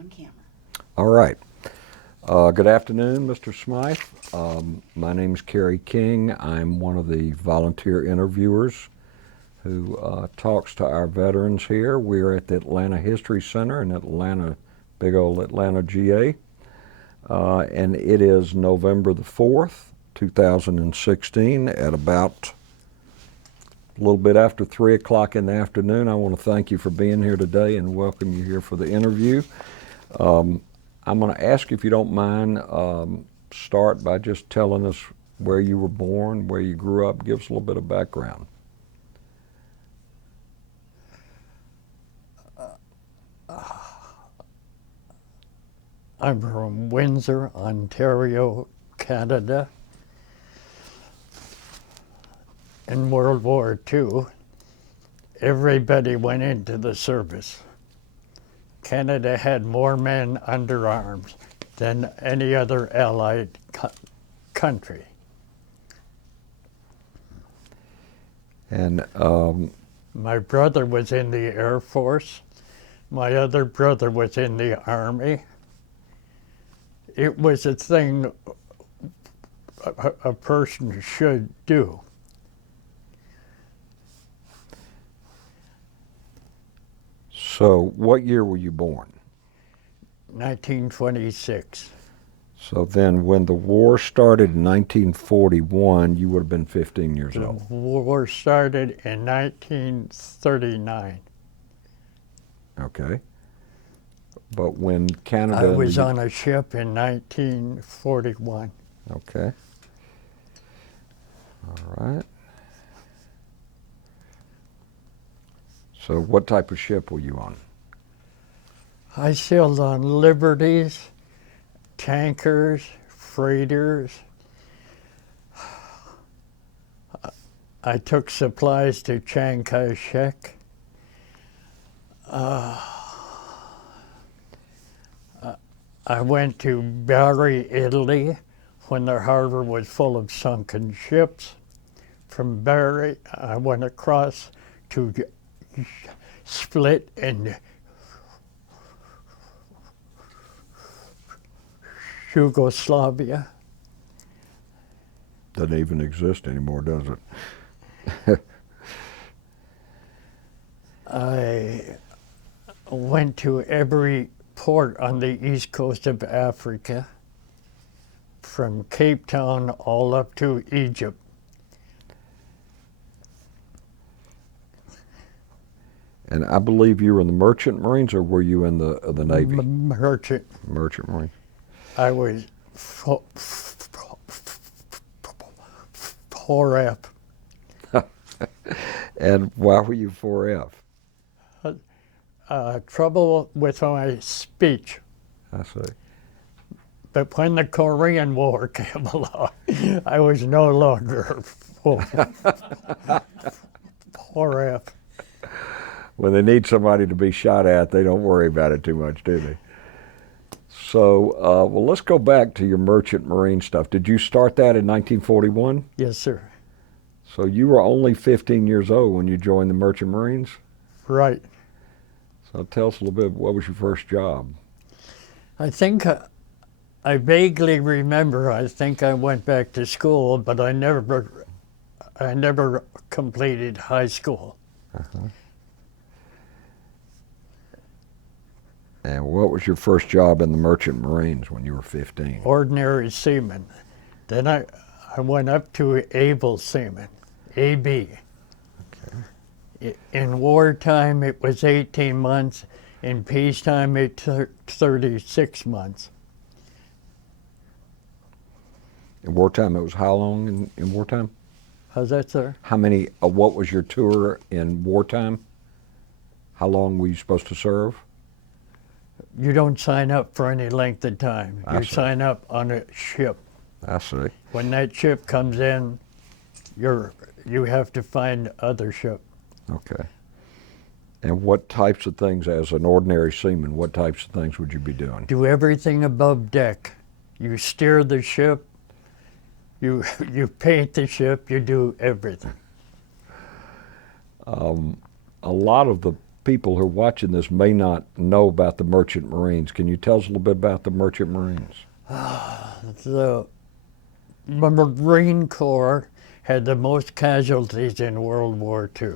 on camera. All right. Good afternoon, Mr. Smyth. My name is Kerry King. I'm one of the volunteer interviewers who talks to our veterans here. We're at the Atlanta History Center in Atlanta, big old Atlanta, GA. And it is November the 4th, 2016 at about a little bit after 3 o'clock in the afternoon. I want to thank you for being here today and welcome you here for the interview. I'm going to ask you, if you don't mind, start by just telling us where you were born, where you grew up. Give us a little bit of background. I'm from Windsor, Ontario, Canada. In World War II, everybody went into the service. Canada had more men under arms than any other allied country. And my brother was in the Air Force. My other brother was in the Army. It was a thing a person should do. so what year were you born? 1926. So then when the war started in 1941, you would have been 15 years The old. war started in 1939. Okay. But when Canada... I was on a ship in 1941. Okay. All right. So what type of ship were you on? I sailed on liberties, tankers, freighters. I took supplies to Chiang Kai-shek. I went to Bari, Italy, when the harbor was full of sunken ships. From Bari, I went across to Split in Yugoslavia. Doesn't even exist anymore, does it? I went to every port on the east coast of Africa, from Cape Town all up to Egypt. And I believe you were in the Merchant Marines, or were you in the Navy? Merchant. Merchant Marine. I was 4F. And why were you 4F? Trouble with my speech. I see. But when the Korean War came along, I was no longer 4F. When they need somebody to be shot at, they don't worry about it too much, do they? So, well, let's go back to your Merchant Marine stuff. Did you start that in 1941? Yes, sir. So you were only 15 years old when you joined the Merchant Marines? Right. So tell us a little bit, what was your first job? I think I vaguely remember. I think I went back to school, but I never completed high school. Uh-huh. And what was your first job in the Merchant Marines when you were 15? Ordinary seaman. Then I went up to able seaman, AB. Okay. In wartime, it was 18 months. In peacetime, it took 36 months. In wartime, it was how long in wartime? How's that, sir? How many, what was your tour in wartime? How long were you supposed to serve? You don't sign up for any length of time. I You see. sign up on a ship. I see. When that ship comes in, you have to find other ship. Okay. And what types of things, as an ordinary seaman, what types of things would you be doing? Do everything above deck. You steer the ship. You paint the ship. You do everything. A lot of the people who are watching this may not know about the Merchant Marines. Can you tell us a little bit about the Merchant Marines? The Marine Corps had the most casualties in World War II.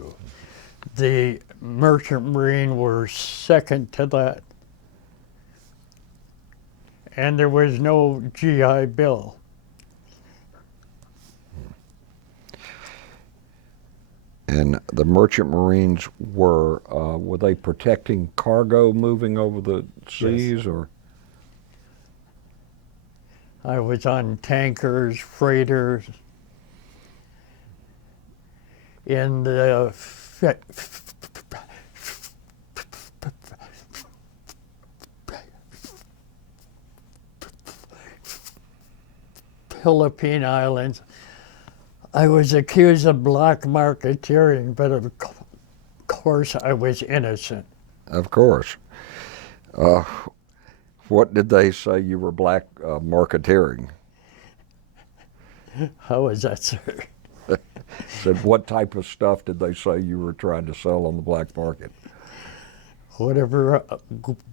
The Merchant Marine were second to that. And there was no GI Bill. And the Merchant Marines were they protecting cargo moving over the seas? Yes. Or? I was on tankers, freighters, in the Philippine Islands. I was accused of black marketeering, but of course I was innocent. Of course. What did they say you were black marketeering? How was that, sir? Said, what type of stuff did they say you were trying to sell on the black market? Whatever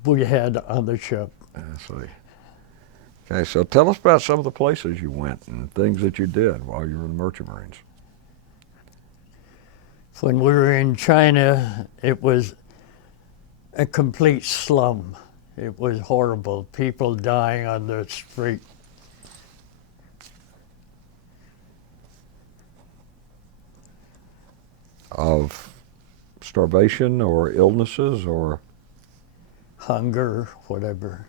we had on the ship. I see. Okay, so tell us about some of the places you went and things that you did while you were in the Merchant Marines. When we were in China, it was a complete slum. It was horrible. People dying on the street. Of starvation or illnesses or? Hunger, whatever.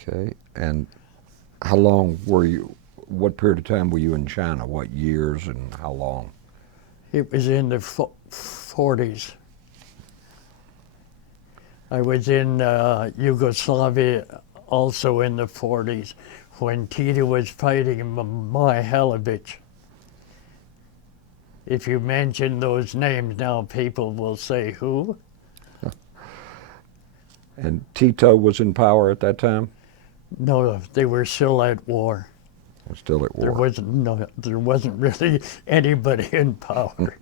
Okay, and how long were you, what period of time were you in China? What years and how long? It was in the 40s. I was in Yugoslavia also in the 40s when Tito was fighting Mihailovich. If you mention those names now, people will say, who? And Tito was in power at that time? No, they were still at war. They're still at war. There wasn't really anybody in power.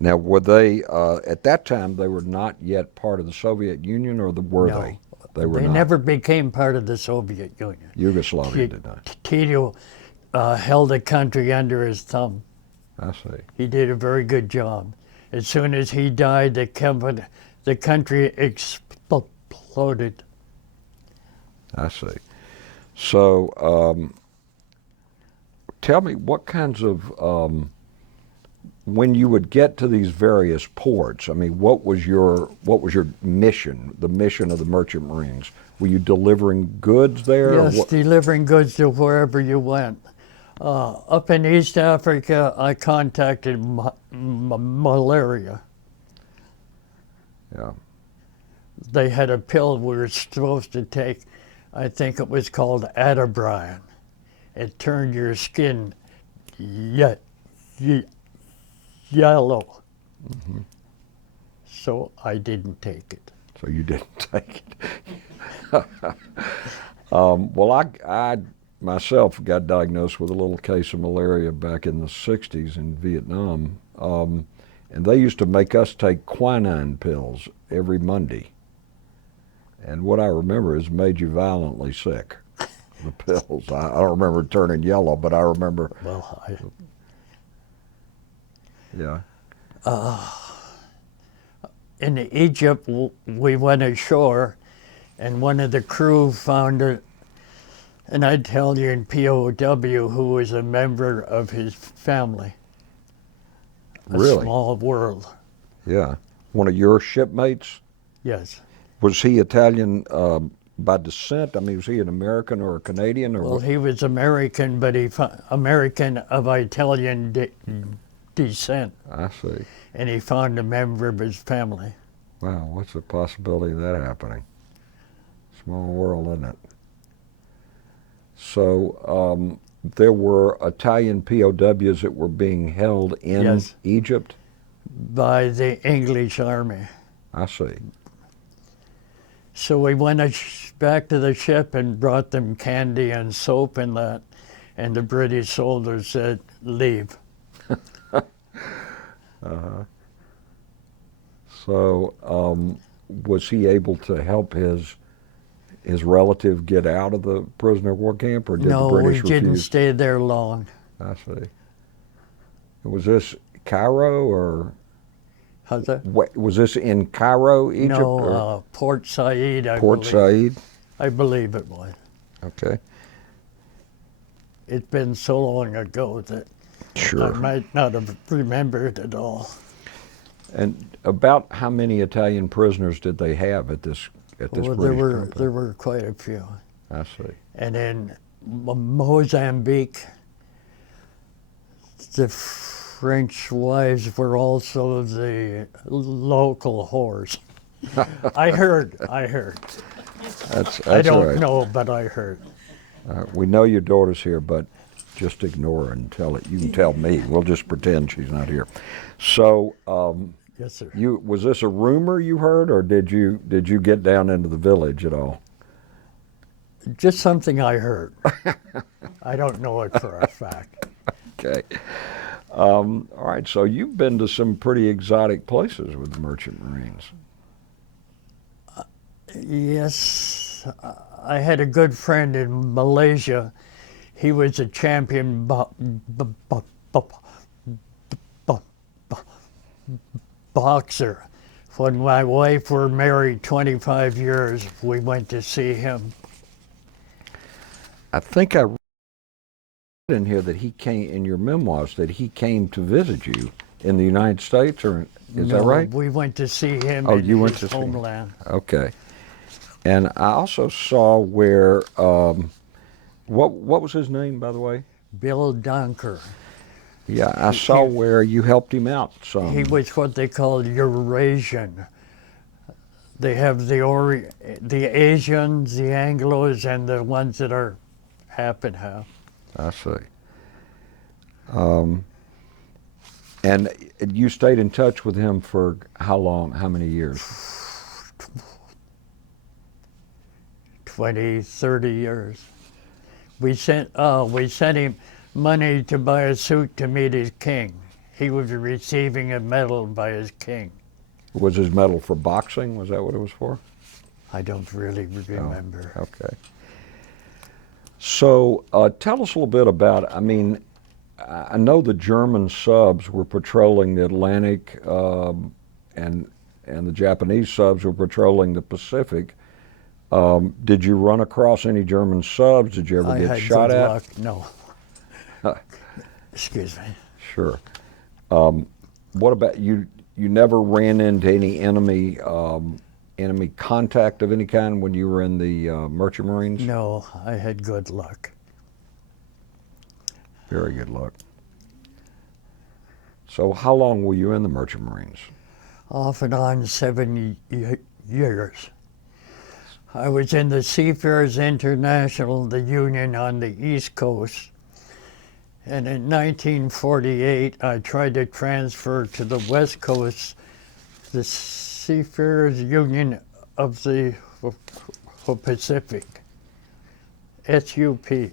Now, were they, at that time, they were not yet part of the Soviet Union, or were No. they? They were They not. never became part of the Soviet Union. Yugoslavia did not. Tito held the country under his thumb. I see. He did a very good job. As soon as he died, the country exploded. I see. So, tell me what kinds of, when you would get to these various ports, I mean, what was your mission, the mission of the Merchant Marines? Were you delivering goods there? Yes, delivering goods to wherever you went. Up in East Africa, I contacted malaria. Yeah. They had a pill we were supposed to take. I think it was called Atabrian. It turned your skin yellow. Mm-hmm. So I didn't take it. So you didn't take it. Well, I myself got diagnosed with a little case of malaria back in the 60s in Vietnam. And they used to make us take quinine pills every Monday. And what I remember is made you violently sick, the pills. I don't remember turning yellow, but I remember. Well, Yeah. in Egypt, we went ashore, and one of the crew found an Italian POW who was a member of his family. A Really? small world. Yeah. One of your shipmates? Yes. Was he Italian by descent? I mean, was he an American or a Canadian? Or Well, he was American, but American of Italian descent, I see. and he found a member of his family. Wow, what's the possibility of that happening? Small world, isn't it? So there were Italian POWs that were being held in Yes. Egypt? By the English army. I see. So we went back to the ship and brought them candy and soap and that, and the British soldiers said, leave. So, was he able to help his relative get out of the prisoner of war camp, or did the No, British we didn't refuse? stay there long. I see. Was this Cairo, or How's that? was this in Cairo, Egypt, No, or Port Said, I Port believe. Said? I believe it was. Okay, It's been so long ago that I sure. might not have remembered it all. And about how many Italian prisoners did they have at this Well, British company? there were quite a few. I see. And in Mozambique, the French wives were also the local whores. I heard. That's I don't right. know, but I heard. We know your daughter's here, but just ignore her and tell it. You can tell me. We'll just pretend she's not here. So, Yes, sir. was this a rumor you heard, or did you get down into the village at all? Just something I heard. I don't know it for a fact. Okay. All right. So you've been to some pretty exotic places with the Merchant Marines. Yes, I had a good friend in Malaysia. He was a champion boxer. When my wife were married 25 years, we went to see him. I think I read in here that he came in your memoirs that he came to visit you in the United States, or is that No, right? We went to see him Oh, in you went his to see him. homeland. Okay. And I also saw where what was his name, by the way? Bill Dunker. Yeah, I saw where you helped him out some. He was what they call Eurasian. They have the Asians, the Anglos, and the ones that are half and half. I see. And you stayed in touch with him for how long? How many years? 20, 30 years. We sent him money to buy a suit to meet his king. He was receiving a medal by his king. Was his medal for boxing? Was that what it was for? I don't really remember. Oh, okay. So tell us a little bit about, I mean, I know the German subs were patrolling the Atlantic and the Japanese subs were patrolling the Pacific. Did you run across any German subs? Did you ever I get had shot good at? luck. No. Excuse me. Sure. What about you? You never ran into any enemy contact of any kind when you were in the Merchant Marines? No, I had good luck. Very good luck. So how long were you in the Merchant Marines? Off and on 7 years. I was in the Seafarers International, the union on the East Coast. And in 1948, I tried to transfer to the West Coast, the Seafarers Union of the Pacific, SUP.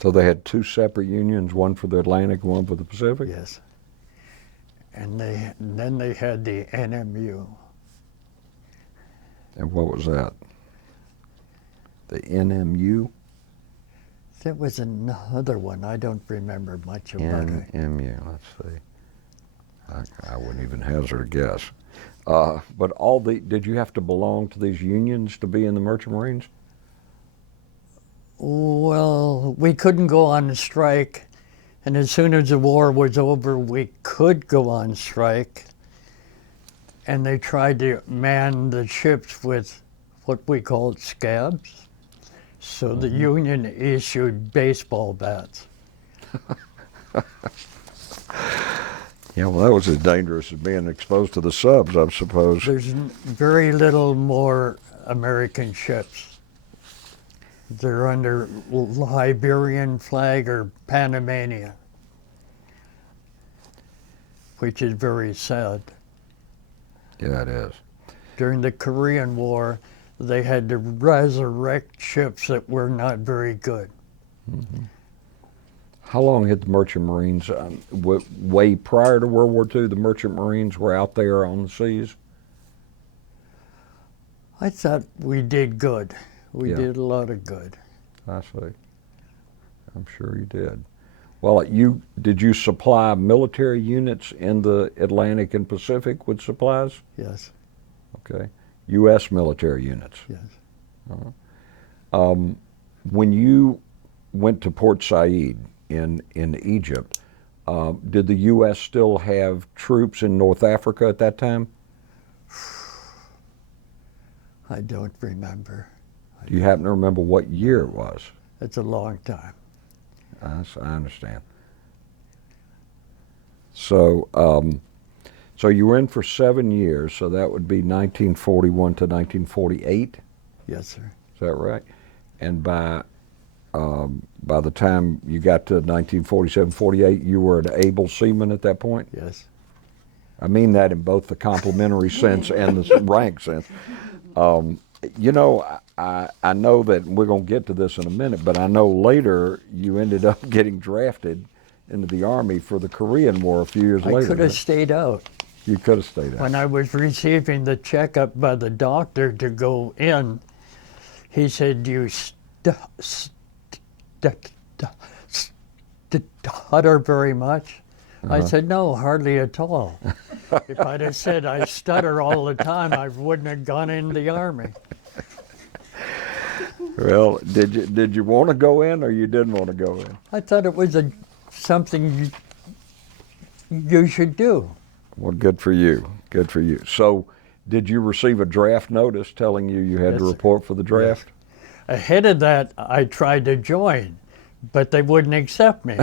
So they had two separate unions, one for the Atlantic, one for the Pacific? Yes. And then they had the NMU. And what was that? The NMU? There was another one. I don't remember much about it. NMU, let's see. I wouldn't even hazard a guess. But did you have to belong to these unions to be in the Merchant Marines? Well, we couldn't go on strike, and as soon as the war was over, we could go on strike. And they tried to man the ships with what we called scabs. So the union issued baseball bats. Yeah, well, that was as dangerous as being exposed to the subs, I suppose. There's very little more American ships. They're under Liberian flag or Panamanian, which is very sad. Yeah, it is. During the Korean War, they had to resurrect ships that were not very good. Mm-hmm. How long had the Merchant Marines, way prior to World War II, the Merchant Marines were out there on the seas? I thought we did good. We Yeah. did a lot of good. I see. I'm sure you did. Well, did you supply military units in the Atlantic and Pacific with supplies? Yes, Okay. U.S. military units. yes. When you went to Port Said in Egypt, did the U.S. still have troops in North Africa at that time? I don't remember. Do you happen to remember what year it was? It's a long time. I understand. So, so you were in for 7 years, so that would be 1941 to 1948. Yes, sir. Is that right? And by the time you got to 1947, 48, you were an able seaman at that point? Yes. I mean that in both the complimentary sense and the rank sense. You know, I know that we're going to get to this in a minute, but I know later you ended up getting drafted into the Army for the Korean War a few years later. I could have stayed out. You could have stayed out. When I was receiving the checkup by the doctor to go in, he said, "You stutter very much." I said, "No, hardly at all." If I'd have said I stutter all the time, I wouldn't have gone in the Army. Well, did you want to go in or you didn't want to go in? I thought it was something you should do. Well, good for you. Good for you. So, did you receive a draft notice telling you had to Yes, report for the draft? Ahead of that, I tried to join, but they wouldn't accept me.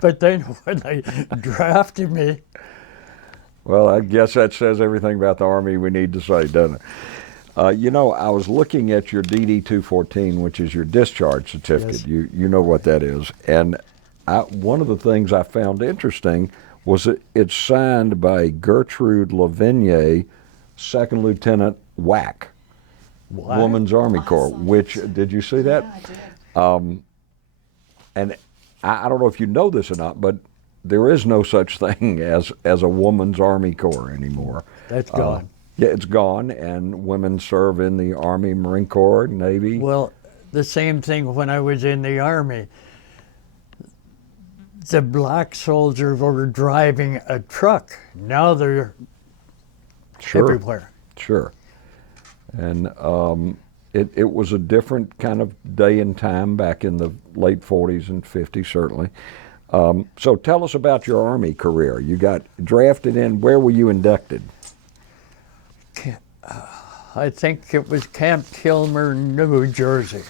But then when they drafted me, Well, I guess that says everything about the Army we need to say, doesn't it? You know, I was looking at your DD-214, which is your discharge certificate. Yes. You know what that is. And one of the things I found interesting was that it's signed by Gertrude Lavigny, Second Lieutenant WAC, what? Women's Army Corps, Awesome. which, did you see that? Yeah, I did. And I don't know if you know this or not, but there is no such thing as a woman's Army Corps anymore. That's gone. Yeah, it's gone, and women serve in the Army, Marine Corps, Navy. Well, the same thing when I was in the Army. The black soldiers were driving a truck. Now they're Sure, everywhere. sure. And it was a different kind of day and time back in the late 40s and 50s, certainly. So tell us about your Army career. You got drafted in, where were you inducted? I think it was Camp Kilmer, New Jersey.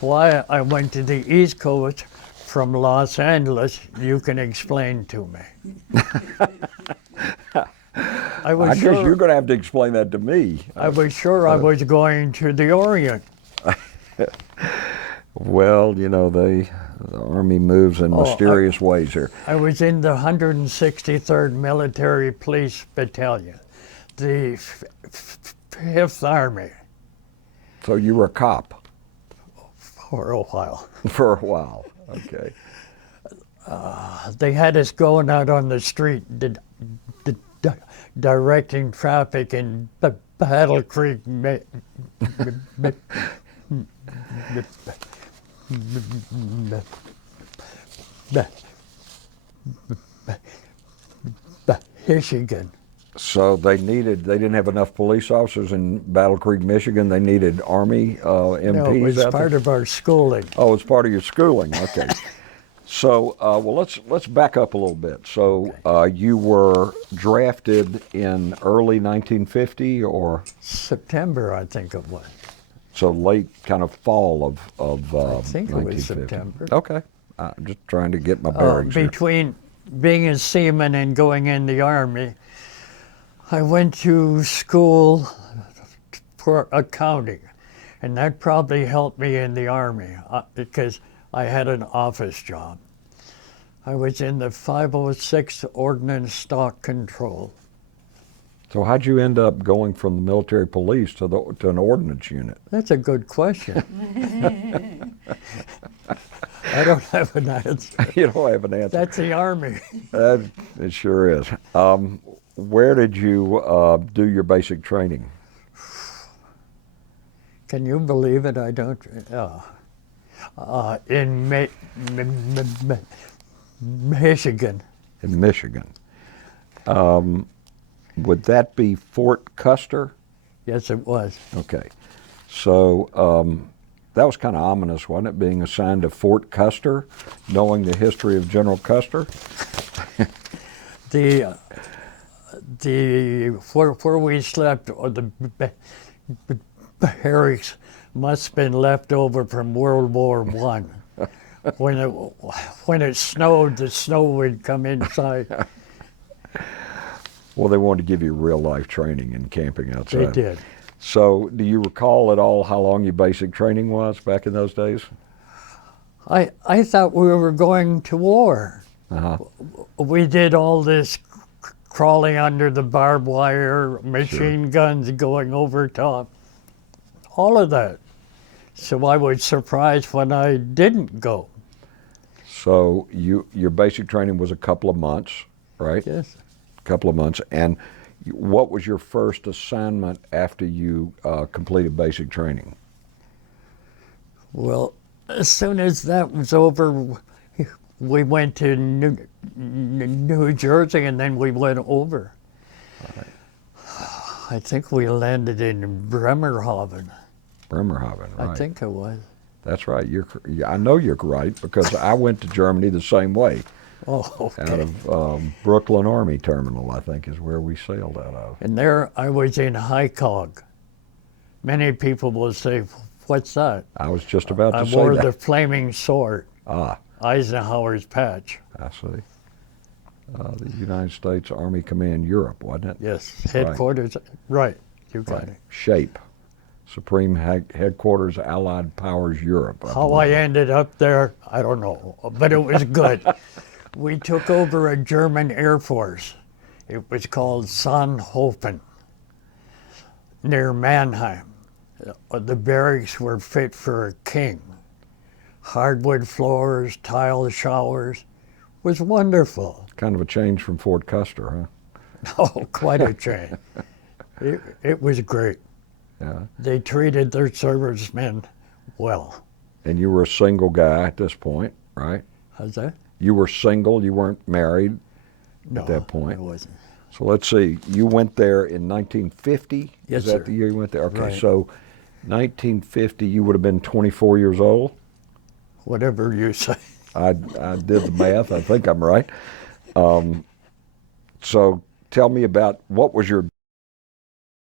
Why I went to the East Coast from Los Angeles, you can explain to me. I guess you're going to have to explain that to me. I was sure I was going to the Orient. Well, you know, the Army moves in mysterious ways here. I was in the 163rd Military Police Battalion, the 5th Army, So you were a cop for a while. for a while. Okay. They had us going out on the street directing traffic in Battle Creek, Michigan. So they didn't have enough police officers in Battle Creek, Michigan. They needed Army MPs No, it was out part there? of our schooling. Oh, it's part of your schooling. Okay. So, well, let's back up a little bit. So, you were drafted in early 1950, or September, I think it was. so late, kind of fall of I think it was 1950. September. Okay. I'm just trying to get my bearings here. Between being a seaman and going in the Army, I went to school for accounting, and that probably helped me in the Army because I had an office job. I was in the 506 Ordnance Stock Control. So how'd you end up going from the military police to an ordnance unit? That's a good question. I don't have an answer. You don't have an answer. That's the Army. It sure is. Where did you do your basic training? Can you believe it? I don't. In Michigan. In Michigan. Would that be Fort Custer? Yes, it was. Okay. So that was kind of ominous, wasn't it, being assigned to Fort Custer, knowing the history of General Custer? The where we slept, or the barracks must have been left over from World War I. When it snowed, the snow would come inside. Well, they wanted to give you real life training in camping outside. They did. So do you recall at all how long your basic training was back in those days? I thought we were going to war. Uh-huh. We did all this crawling under the barbed wire, machine guns going over top, all of that. So I was surprised when I didn't go. So your basic training was a couple of months, right? Yes. A couple of months. And what was your first assignment after you completed basic training? Well, as soon as that was over, we went to New Jersey, and then we went over. Right. I think we landed in Bremerhaven. Bremerhaven, right. I think it was. That's right. I know you're right because I went to Germany the same way. Oh, okay. Out of Brooklyn Army Terminal, I think, is where we sailed out of. And there I was in Highcog. Many people will say, what's that? I was just about to say that. I wore the flaming sword, Ah, Eisenhower's patch. I see. The United States Army Command Europe, wasn't it? Yes, headquarters. Right, you got Right. it. SHAPE, Supreme Headquarters Allied Powers Europe. How I ended up there, I don't know, but it was good. We took over a German Air Force. It was called Sonnhofen, near Mannheim. The barracks were fit for a king. Hardwood floors, tile showers. Was wonderful. Kind of a change from Fort Custer, huh? Oh, quite a change. It was great. Yeah. They treated their servicemen well. And you were a single guy at this point, right? How's that? You were single, you weren't married No, at that point. I wasn't. So let's see, you went there in 1950? Yes, Is that sir. the year you went there? Okay, Right. so 1950, you would have been 24 years old? Whatever you say. I did the math, I think I'm right. So tell me about, what was your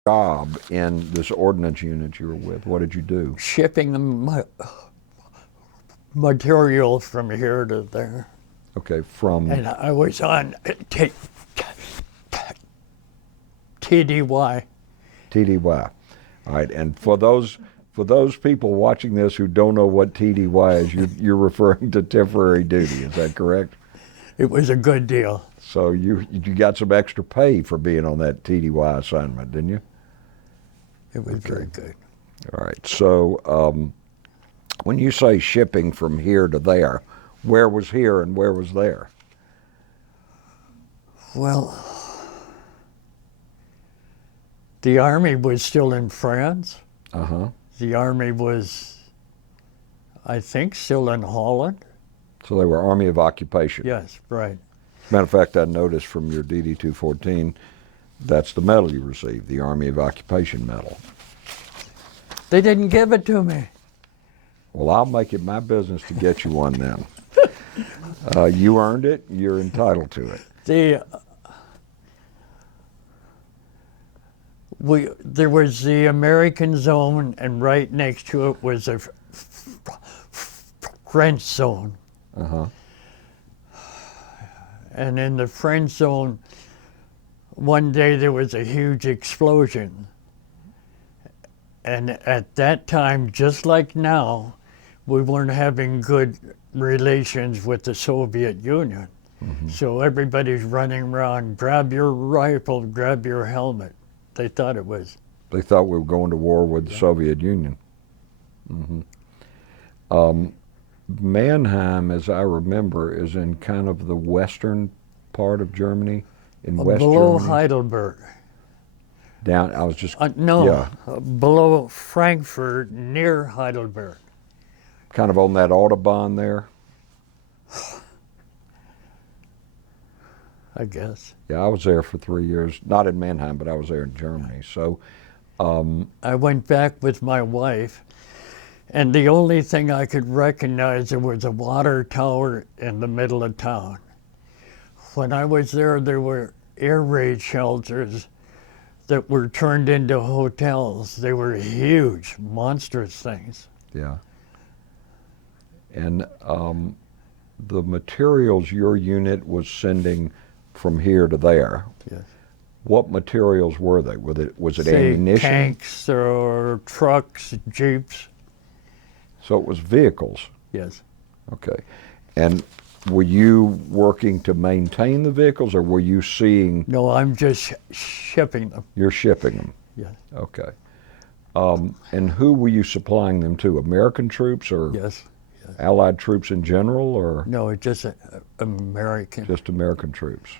job in this ordnance unit you were with? What did you do? Shipping the material from here to there. Okay, from And I was on TDY. TDY. All right, and for those people watching this who don't know what TDY is, you're referring to temporary duty. Is that correct? It was a good deal. So you got some extra pay for being on that TDY assignment, didn't you? It was very good. All right. So when you say shipping from here to there, where was here and where was there? Well, the Army was still in France. Uh-huh. The Army was, I think, still in Holland. So they were Army of Occupation. Yes, right. Matter of fact, I noticed from your DD-214, that's the medal you received, the Army of Occupation Medal. They didn't give it to me. Well, I'll make it my business to get you one then. You earned it. You're entitled to it. There was the American zone, and right next to it was a French zone. Uh-huh. And in the French zone, one day there was a huge explosion. And at that time, just like now, we weren't having good relations with the Soviet Union. Mm-hmm. So everybody's running around, grab your rifle, grab your helmet. They thought it was. They thought we were going to war with the Soviet Union. Mm-hmm. Mannheim, as I remember, is in kind of the western part of Germany, in West below Germany. Heidelberg. Down, I was just, No, yeah, below Frankfurt, near Heidelberg. kind of on that Autobahn there. I guess. Yeah, I was there for 3 years, not in Mannheim, but I was there in Germany. So, I went back with my wife, and the only thing I could recognize there was a water tower in the middle of town. When I was there were air raid shelters that were turned into hotels. They were huge, monstrous things. yeah. And the materials your unit was sending from here to there, Yes. what materials were they? Was it Say ammunition? tanks or trucks, jeeps. So it was vehicles. Yes. Okay. And were you working to maintain the vehicles, or were you seeing, No, I'm just shipping them. you're shipping them? Yes. Okay. And who were you supplying them to? American troops or Yes. Allied troops in general, or No, it's just American. just American troops?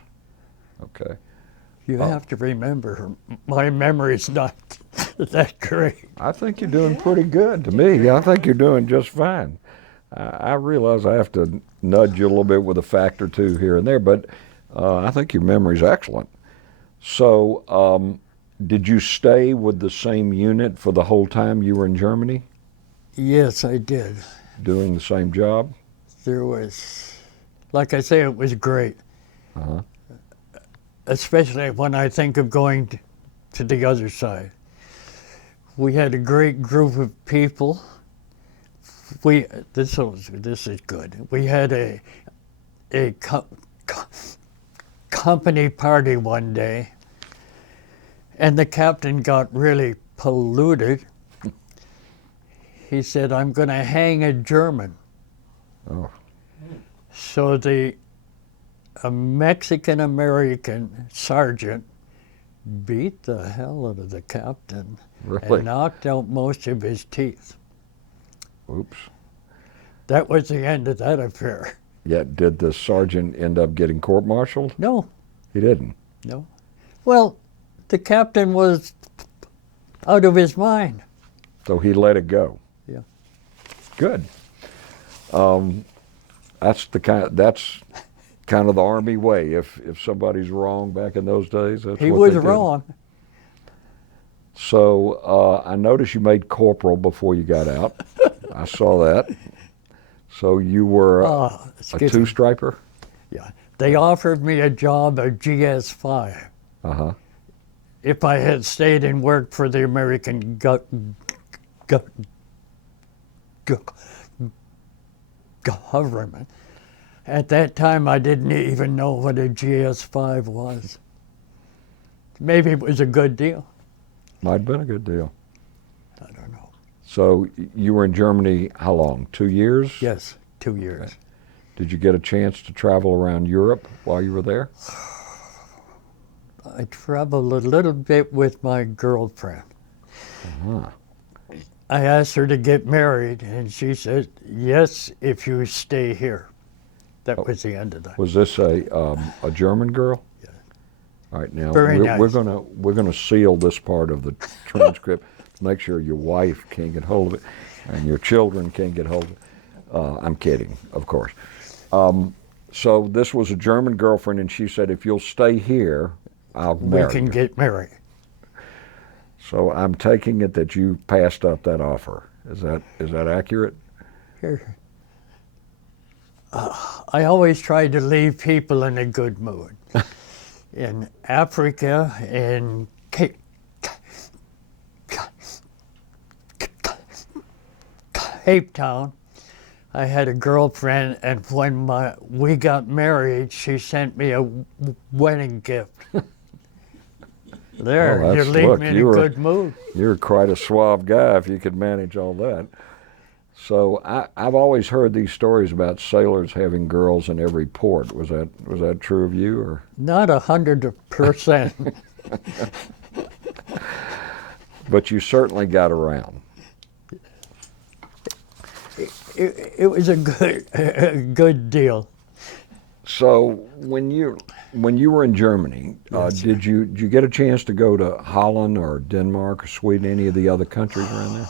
Okay. You have to remember, my memory's not that great. I think you're doing pretty good to me. I think you're doing just fine. I realize I have to nudge you a little bit with a fact or two here and there, but I think your memory's excellent. So, did you stay with the same unit for the whole time you were in Germany, Yes, I did. doing the same job? There was, like I say, it was great. Uh-huh. Especially when I think of going to the other side. We had a great group of people. This is good. We had a company party one day, and the captain got really polluted. He said, "I'm going to hang a German." Oh, So a Mexican-American sergeant beat the hell out of the captain really? and knocked out most of his teeth. Oops. That was the end of that affair. Yeah, did the sergeant end up getting court-martialed? No, He didn't. no. Well, the captain was out of his mind. So he let it go. Yeah. Good. That's kind of the Army way. If somebody's wrong back in those days, that's He what was they did. wrong. So I noticed you made corporal before you got out. I saw that. So you were a Excuse me. two-striper? Yeah. They offered me a job at GS5 Uh-huh. if I had stayed and worked for the American government. At that time, I didn't even know what a GS5 was. Maybe it was a good deal. Might have been a good deal. I don't know. So you were in Germany how long? 2 years? Yes, 2 years. Did you get a chance to travel around Europe while you were there? I traveled a little bit with my girlfriend. Uh-huh. I asked her to get married, and she said, yes, if you stay here. That was the end of that. Was this a German girl? Yeah. All right, now Very nice. we're gonna seal this part of the transcript to make sure your wife can't get hold of it and your children can't get hold of it. I'm kidding, of course. So this was a German girlfriend, and she said, "If you'll stay here, I'll marry We can you." get married. So I'm taking it that you passed up that offer. Is that accurate? Here. I always try to leave people in a good mood. In Africa, in Cape Town, I had a girlfriend, and when we got married, she sent me a wedding gift. There, Well, you that's- leave look, me in you a were- good mood. You're quite a suave guy if you could manage all that. So I've always heard these stories about sailors having girls in every port. Was that true of you, or? Not 100%. But you certainly got around. it was a good deal. So when you were in Germany, Yes, sir. did you get a chance to go to Holland or Denmark or Sweden, any of the other countries around there?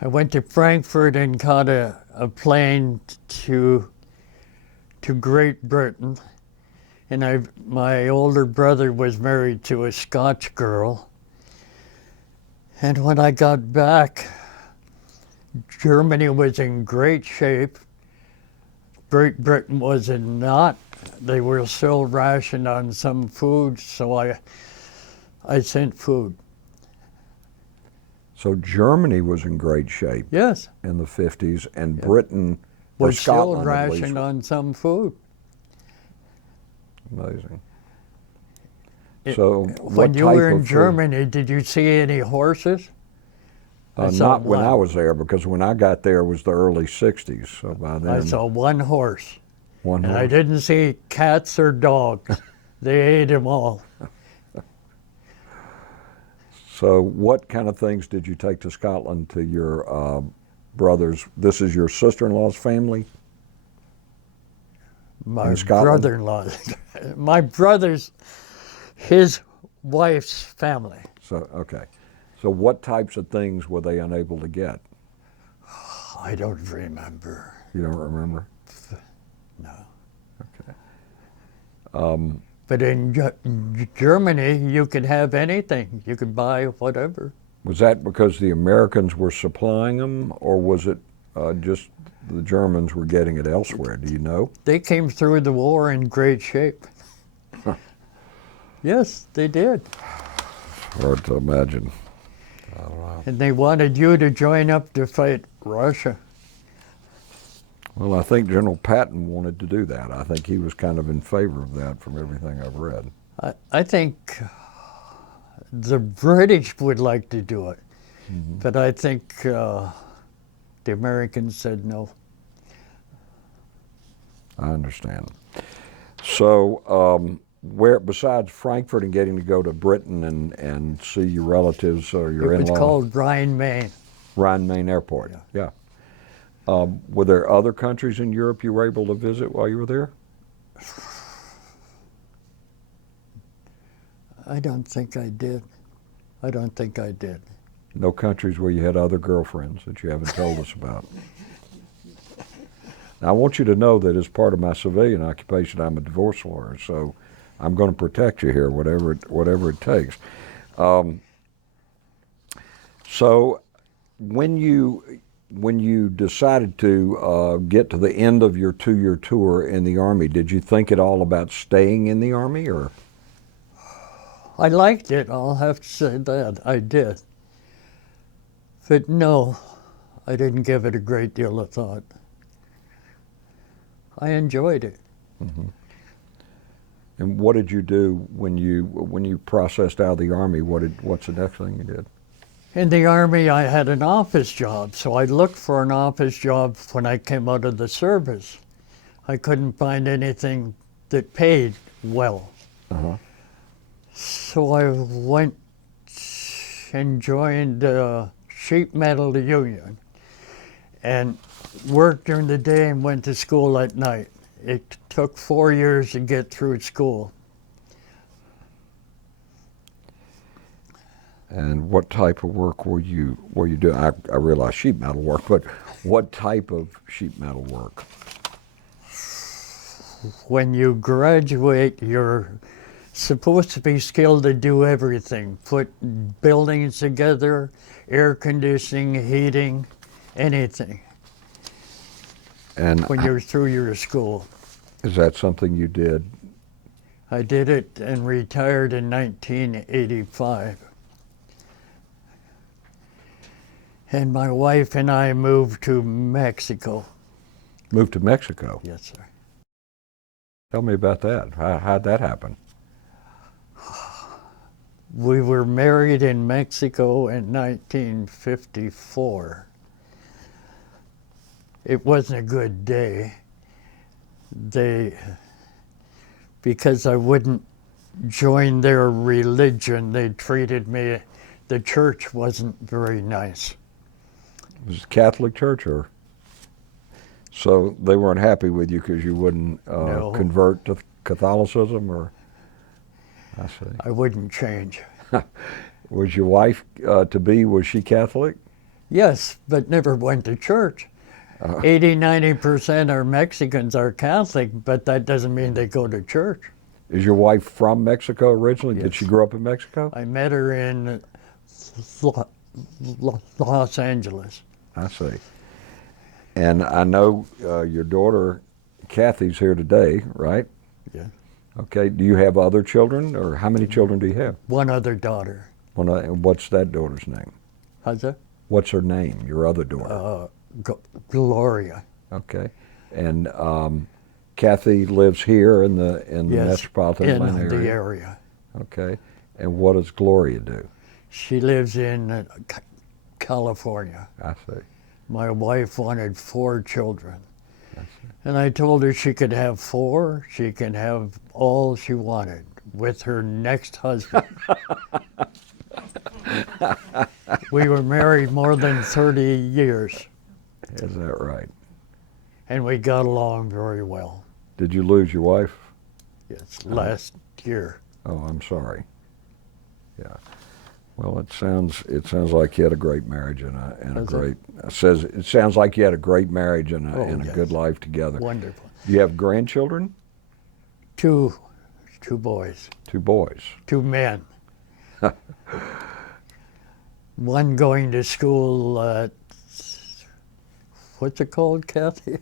I went to Frankfurt and caught a plane to Great Britain, and my older brother was married to a Scotch girl. And when I got back, Germany was in great shape. Great Britain was not. They were still rationed on some food, so I sent food. So Germany was in great shape Yes, in the 50s, and Britain, or was still Scotland at least. rationed on some food. Amazing. It- So When what you type were in of food? Germany, did you see any horses? I saw Not when I one. was there, because when I got there was the early 60s. So by then, I saw one horse, one and I horse. didn't see cats or dogs. They ate them all. So what kind of things did you take to Scotland to your brothers? This is your sister-in-law's family? My In Scotland? brother-in-law, my brother's, his wife's family. So, okay. So what types of things were they unable to get? I don't remember. You don't remember? No. Okay. But in Germany, you could have anything. You could buy whatever. Was that because the Americans were supplying them, or was it just the Germans were getting it elsewhere? Do you know? They came through the war in great shape. Yes, they did. Hard to imagine. I don't know. And they wanted you to join up to fight Russia. Well, I think General Patton wanted to do that. I think he was kind of in favor of that from everything I've read. I think the British would like to do it, but I think the Americans said no. I understand. So, where besides Frankfurt and getting to go to Britain and see your relatives or your It was in-laws? called Rhine-Main. Rhine-Main Airport. Yeah. Were there other countries in Europe you were able to visit while you were there? I don't think I did. I don't think I did. No countries where you had other girlfriends that you haven't told us about? Now, I want you to know that as part of my civilian occupation, I'm a divorce lawyer, so I'm going to protect you here, whatever it takes. So, when you decided to get to the end of your 2-year tour in the Army, did you think at all about staying in the Army, or? I liked it, I'll have to say that. I did. But no, I didn't give it a great deal of thought. I enjoyed it. And what did you do when you processed out of the Army? What's the next thing you did? In the Army, I had an office job, so I looked for an office job when I came out of the service. I couldn't find anything that paid well. Uh-huh. So I went and joined a sheet metal union and worked during the day and went to school at night. It took 4 years to get through school. And what type of work were you doing? I realize sheet metal work, but what type of sheet metal work? When you graduate, you're supposed to be skilled to do everything. Put buildings together, air conditioning, heating, anything. And When you're through your school. is that something you did? I did it and retired in 1985. And my wife and I moved to Mexico. Moved to Mexico. Yes, sir. Tell me about that. How'd that happen? We were married in Mexico in 1954. It wasn't a good day. Because I wouldn't join their religion, they treated me, the church wasn't very nice. Was it Catholic church or? So they weren't happy with you because you wouldn't No. convert to Catholicism, or? I see. I wouldn't change. Was your wife to be? Was she Catholic? Yes, but never went to church. 80-90% are Mexicans are Catholic, but that doesn't mean they go to church. Is your wife from Mexico originally? Did Yes. she grow up in Mexico? I met her in Los Angeles. I see. And I know your daughter, Kathy's here today, right? Yeah. Okay. Do you have other children, or how many children do you have? One other daughter. What's that daughter's name? How's that? What's her name, your other daughter? Gloria. Okay. And Kathy lives here in the Yes, metropolitan in Atlanta the area. area. Okay. And what does Gloria do? She lives in California. I see. My wife wanted 4 children. And I told her she could have 4. She can have all she wanted with her next husband. We were married more than 30 years, Is that right? and we got along very well. Did you lose your wife? Yes, last year. Oh, I'm sorry. Yeah. Well, it sounds like you had a great marriage and a great. It sounds like you had a great marriage and a Yes. good life together. Wonderful. Do you have grandchildren? 2 boys, 2 boys. 2 men. One going to school at, what's it called, Kathy?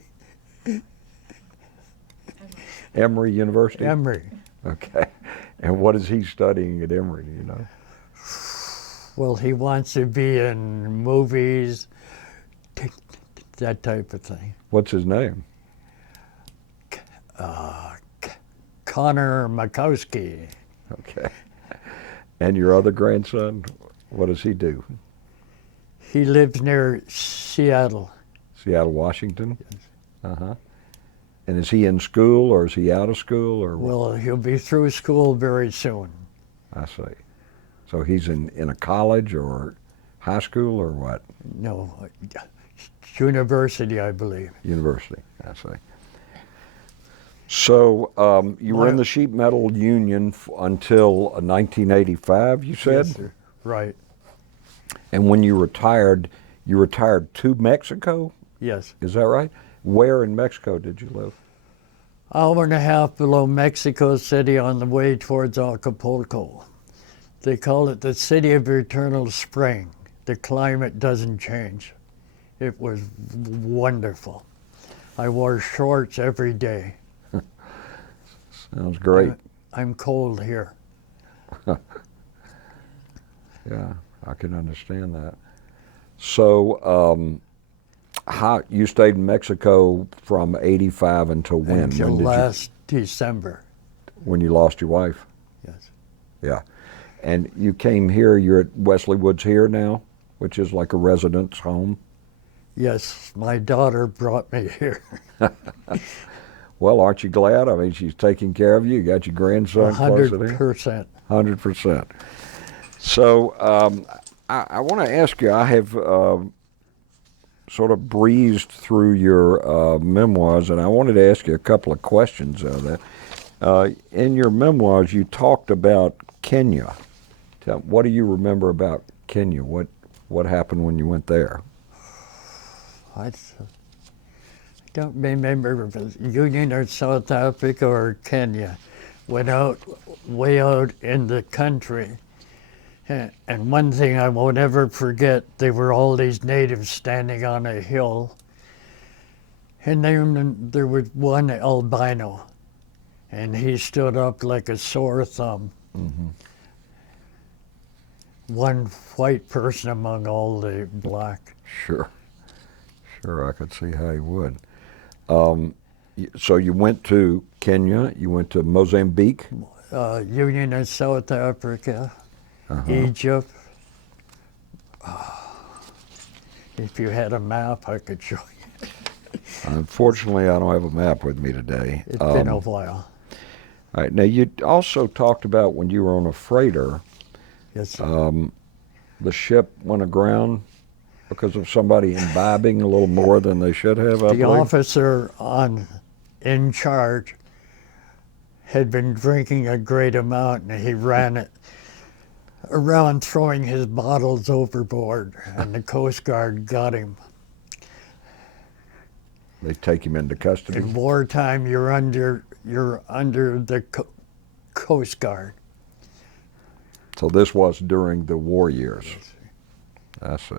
Emory University. Emory. Okay. And what is he studying at Emory? Do you know? Well, he wants to be in movies, that type of thing. What's his name? Connor Makowski. Okay. And your other grandson, what does he do? He lives near Seattle. Seattle, Washington? Yes. Uh-huh. And is he in school, or is he out of school, or what? Well, he'll be through school very soon. I see. So he's in a college or high school or what? No, university, I believe. University, I see. So you were in the Sheep Metal Union until 1985, you said? Yes, sir. Right. And when you retired to Mexico? Yes. Is that right? Where in Mexico did you live? Hour and a half below Mexico City on the way towards Acapulco. They call it the City of Eternal Spring. The climate doesn't change. It was wonderful. I wore shorts every day. Sounds great. I'm cold here. Yeah, I can understand that. So, how you stayed in Mexico from '85 until when? Until when did last December. when you lost your wife? Yes. Yeah. And you came here. You're at Wesley Woods here now, which is like a residence home. Yes, my daughter brought me here. Well, aren't you glad? I mean, she's taking care of you. You got your grandson close at here. 100%. 100%. So I want to ask you, I have sort of breezed through your memoirs, and I wanted to ask you a couple of questions of that. In your memoirs, you talked about Kenya. What do you remember about Kenya? What happened when you went there? I don't remember if it was Union or South Africa or Kenya. Went out, way out in the country. And one thing I won't ever forget, there were all these natives standing on a hill. And then there was one albino, and he stood up like a sore thumb. Mm-hmm. One white person among all the black. Sure, I could see how you would. So you went to Kenya, you went to Mozambique? Union of South Africa, Uh-huh. Egypt. If you had a map, I could show you. Unfortunately, I don't have a map with me today. It's been a while. All right, now you also talked about when you were on a freighter, Yes, sir. the ship went aground. Because of somebody imbibing a little more than they should have, I The believe? officer in charge had been drinking a great amount, and he ran it around throwing his bottles overboard, and the Coast Guard got him. They take him into custody? In wartime, you're under the Coast Guard. So this was during the war years. I see.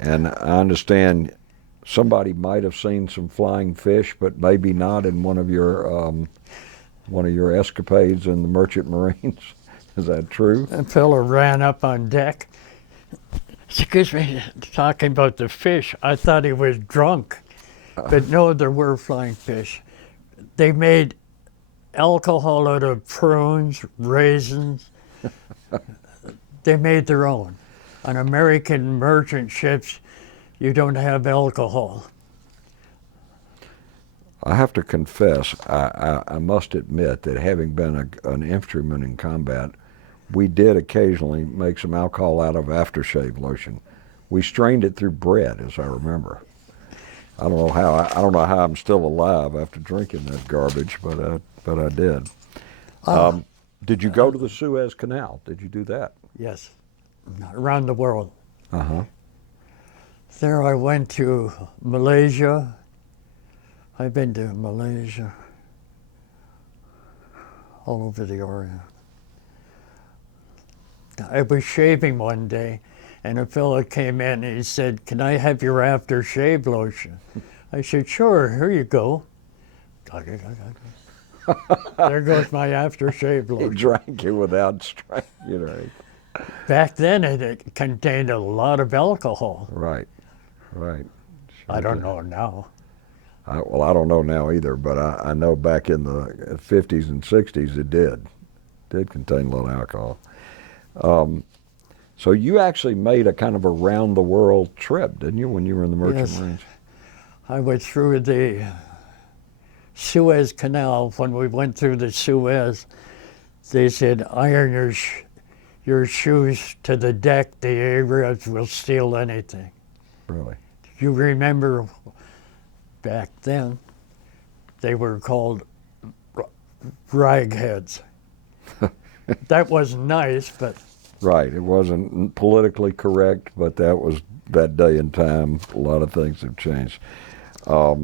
And I understand somebody might have seen some flying fish, but maybe not in one of your escapades in the Merchant Marines. Is that true? A fellow ran up on deck. Excuse me, talking about the fish. I thought he was drunk, but no, there were flying fish. They made alcohol out of prunes, raisins. They made their own. On American merchant ships, you don't have alcohol. I have to confess, I must admit that having been an infantryman in combat, we did occasionally make some alcohol out of aftershave lotion. We strained it through bread, as I remember. I don't know how I'm still alive after drinking that garbage, but I did. Did you go to the Suez Canal? Did you do that? Yes, around the world. Uh-huh. There I went to Malaysia. I've been to Malaysia, all over the Orient. I was shaving one day, and a fellow came in and he said, "Can I have your aftershave lotion?" I said, "Sure, here you go." There goes my aftershave He lotion. drank it without straining, right? Back then, it contained a lot of alcohol. Right. Sure I don't did. know now. Well, I don't know now either, but I know back in the 50s and 60s it did contain a little alcohol. So you actually made a kind of a round-the-world trip, didn't you, when you were in the Merchant Yes. Marines? I went through the Suez Canal. When we went through the Suez, they said, iron your shoes to the deck. The Arabs will steal anything. Really? You remember back then, they were called ragheads. That was nice, but Right. It wasn't politically correct, but that was that day and time. A lot of things have changed. How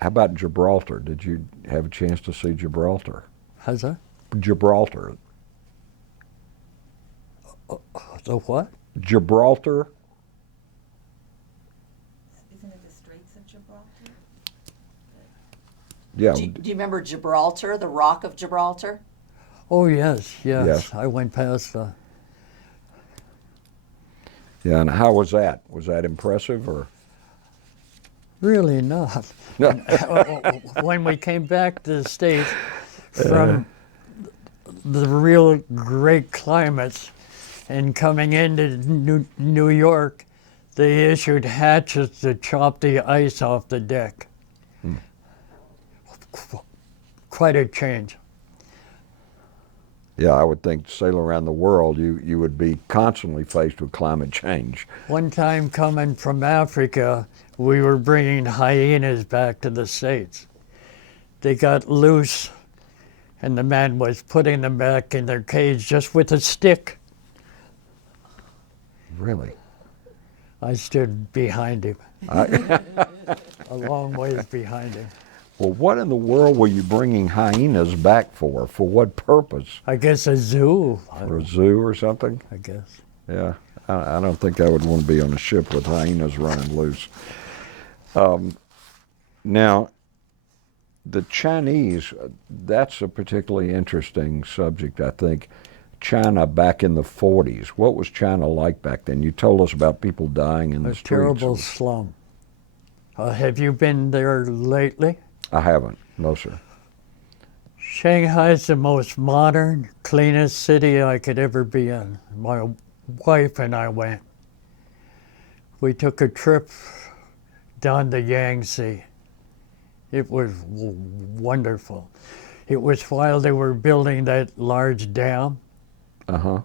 about Gibraltar? Did you have a chance to see Gibraltar? how's that? Gibraltar. The what? Gibraltar? Isn't it the Straits of Gibraltar? Yeah. Do you remember Gibraltar, the Rock of Gibraltar? Oh, yes. Yes. I went past Yeah, and how was that? Was that impressive or? really not. When we came back to the States from the real great climates and coming into New York, they issued hatchets to chop the ice off the deck. Quite a change. Yeah, I would think to sail around the world, you would be constantly faced with climate change. One time coming from Africa, we were bringing hyenas back to the States. They got loose, and the man was putting them back in their cage just with a stick. Really? I stood behind him, a long ways behind him. Well, what in the world were you bringing hyenas back for? For what purpose? I guess a zoo, For a zoo or something? I guess. Yeah, I don't think I would want to be on a ship with hyenas running loose. Now, the Chinese, that's a particularly interesting subject, I think. China back in the 40s. What was China like back then? You told us about people dying in the A streets. terrible slum. Have you been there lately? I haven't. No, sir. Shanghai's the most modern, cleanest city I could ever be in. My wife and I went. We took a trip down the Yangtze. It was wonderful. It was while they were building that large dam. Uh-huh.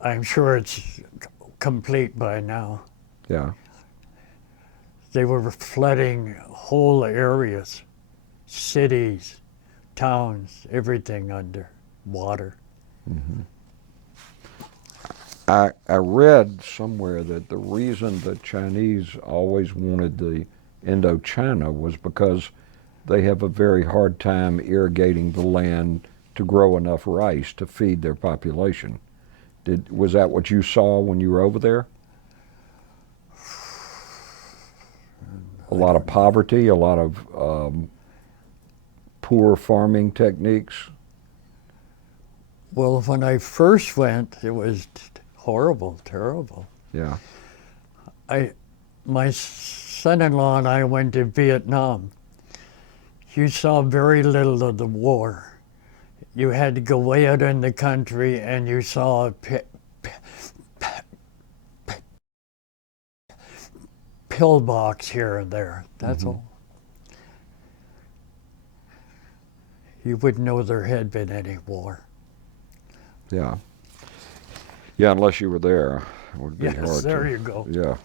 I'm sure it's complete by now. Yeah. They were flooding whole areas, cities, towns, everything under water. I read somewhere that the reason the Chinese always wanted the Indochina was because they have a very hard time irrigating the land to grow enough rice to feed their population. Was that what you saw when you were over there? A lot of poverty, a lot of poor farming techniques. Well, when I first went, it was horrible, terrible. Yeah. My son-in-law and I went to Vietnam. You saw very little of the war. You had to go way out in the country, and you saw pillbox here and there. That's all. You wouldn't know there had been any war. Yeah. Yeah, unless you were there. It would be Yes, hard there to, you go. Yeah.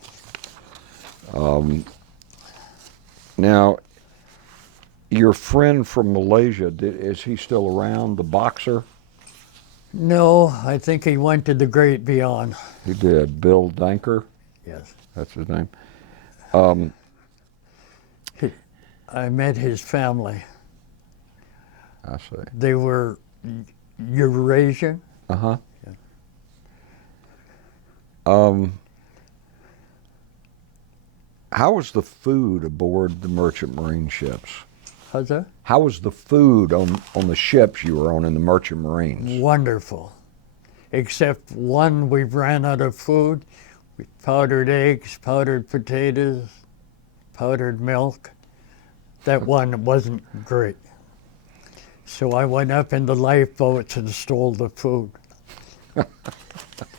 Now, your friend from Malaysia, is he still around, the boxer? No, I think he went to the great beyond. He did. Bill Danker, Yes. that's his name. I met his family. I see. They were Eurasian. Uh-huh. Yeah. How was the food aboard the merchant marine ships? How's that? How was the food on the ships you were on in the merchant marines? Wonderful. Except one, we ran out of food. We powdered eggs, powdered potatoes, powdered milk. That one wasn't great. So I went up in the lifeboats and stole the food,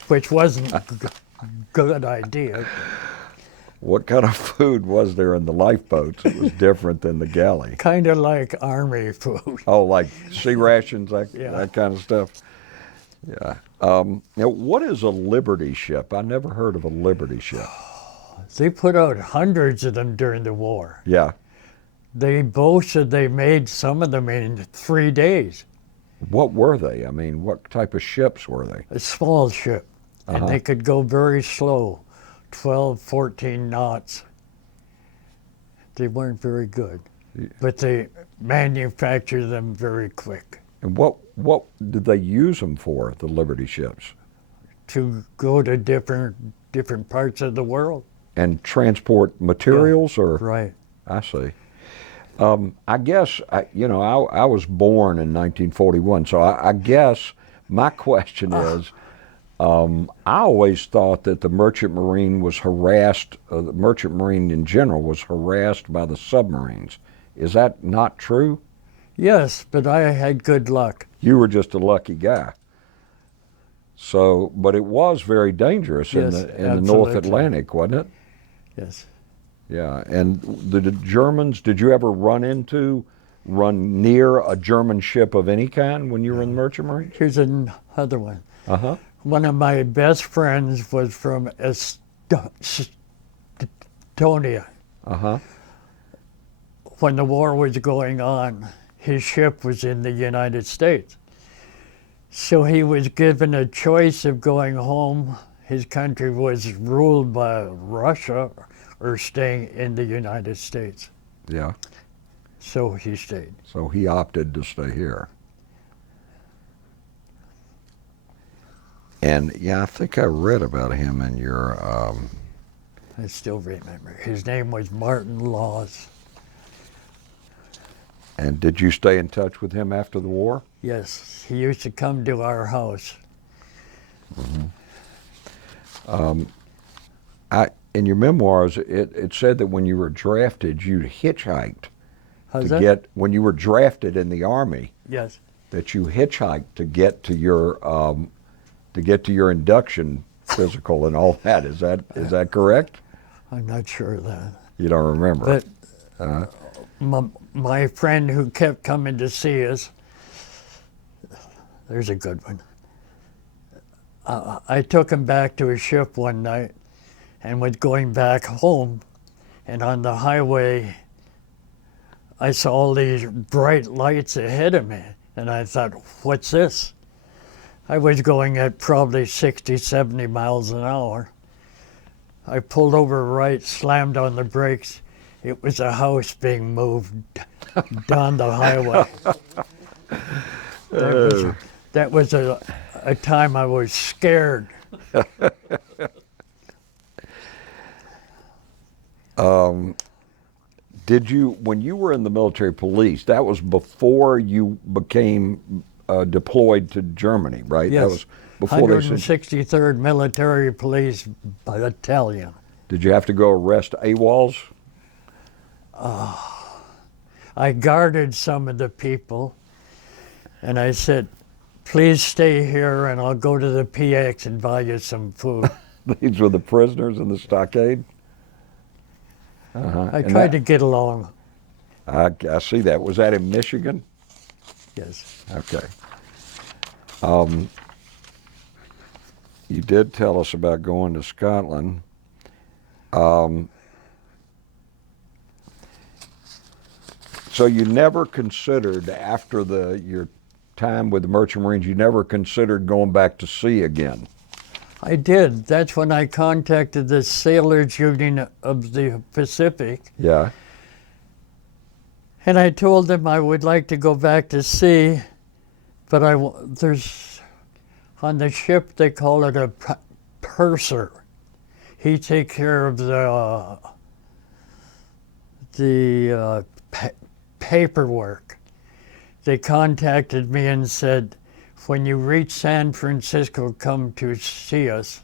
which wasn't a good idea. What kind of food was there in the lifeboats? It was different than the galley. Kind of like army food. Oh, like sea rations, Yeah. that kind of stuff? Yeah. Now, what is a Liberty ship? I never heard of a Liberty ship. They put out hundreds of them during the war. Yeah. They boasted they made some of them in 3 days. What were they? I mean, what type of ships were they? A small ship, and they could go very slow, 12, 14 knots. They weren't very good, but they manufactured them very quick And what did they use them for, the Liberty ships? to go to different parts of the world. And transport materials, or? Right. I see. I guess, I was born in 1941, so I guess my question is, I always thought that the merchant marine was harassed, the merchant marine in general was harassed by the submarines. Is that not true? Yes, but I had good luck. You were just a lucky guy. So, but it was very dangerous in Yes, the North absolutely. Atlantic, wasn't it? Yes. Yeah, and the Germans, did you ever run near a German ship of any kind when you were in the Merchant Marines? Here's another one. Uh-huh. One of my best friends was from Estonia. Uh-huh. When the war was going on, his ship was in the United States. So he was given a choice of going home. His country was ruled by Russia or staying in the United States. Yeah. So he stayed. So he opted to stay here. And yeah, I think I read about him in your, I still remember. His name was Martin Laws. and did you stay in touch with him after the war? Yes, he used to come to our house. In your memoirs, it said that when you were drafted, you hitchhiked How's to that? get, when you were drafted in the Army, Yes. that you hitchhiked to get to your induction physical and all that. Is that correct? I'm not sure of that. You don't remember? But my friend who kept coming to see us, there's a good one. I took him back to his ship one night and was going back home, and on the highway I saw all these bright lights ahead of me, and I thought, what's this? I was going at probably 60, 70 miles an hour. I pulled over right, slammed on the brakes. It was a house being moved down the highway. That was a time I was scared. Did you, when you were in the military police, that was before you became deployed to Germany, right? Yes. That was before they said, 163rd Military Police Battalion. did you have to go arrest AWOLs? I guarded some of the people, and I said, please stay here and I'll go to the PX and buy you some food. These were the prisoners in the stockade? I tried to get along. I see that. Was that in Michigan? Yes. Okay. You did tell us about going to Scotland. So you never considered, after your time with the Merchant Marines, you never considered going back to sea again? I did. That's when I contacted the Sailors Union of the Pacific, Yeah. and I told them I would like to go back to sea, but there's, on the ship they call it a purser. He takes care of the paperwork. They contacted me and said, when you reach San Francisco, come to see us,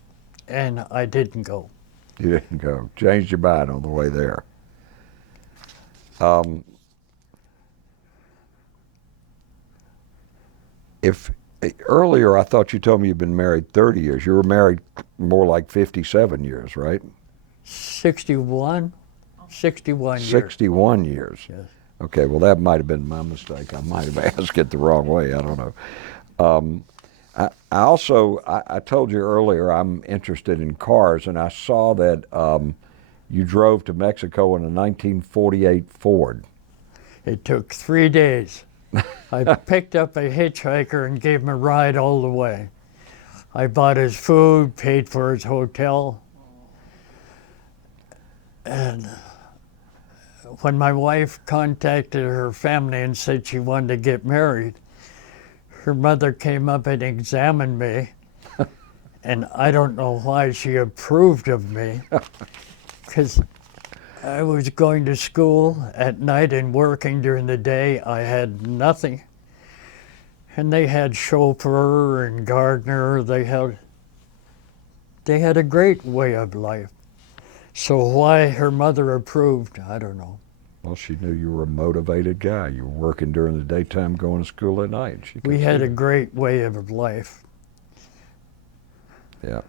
and I didn't go. You didn't go. Changed your mind on the way there. Earlier I thought you told me you've been married 30 years. You were married more like 57 years, right? 61 years. 61 years. Yes. Okay, well that might have been my mistake. I might have asked it the wrong way. I don't know. I told you earlier I'm interested in cars, and I saw that you drove to Mexico in a 1948 Ford. It took 3 days. I picked up a hitchhiker and gave him a ride all the way. I bought his food, paid for his hotel. And when my wife contacted her family and said she wanted to get married, her mother came up and examined me, and I don't know why she approved of me, because I was going to school at night and working during the day. I had nothing. And they had chauffeur and gardener. They had a great way of life. So why her mother approved, I don't know. Well, she knew you were a motivated guy. You were working during the daytime, going to school at night. We had a great way of life. Yeah.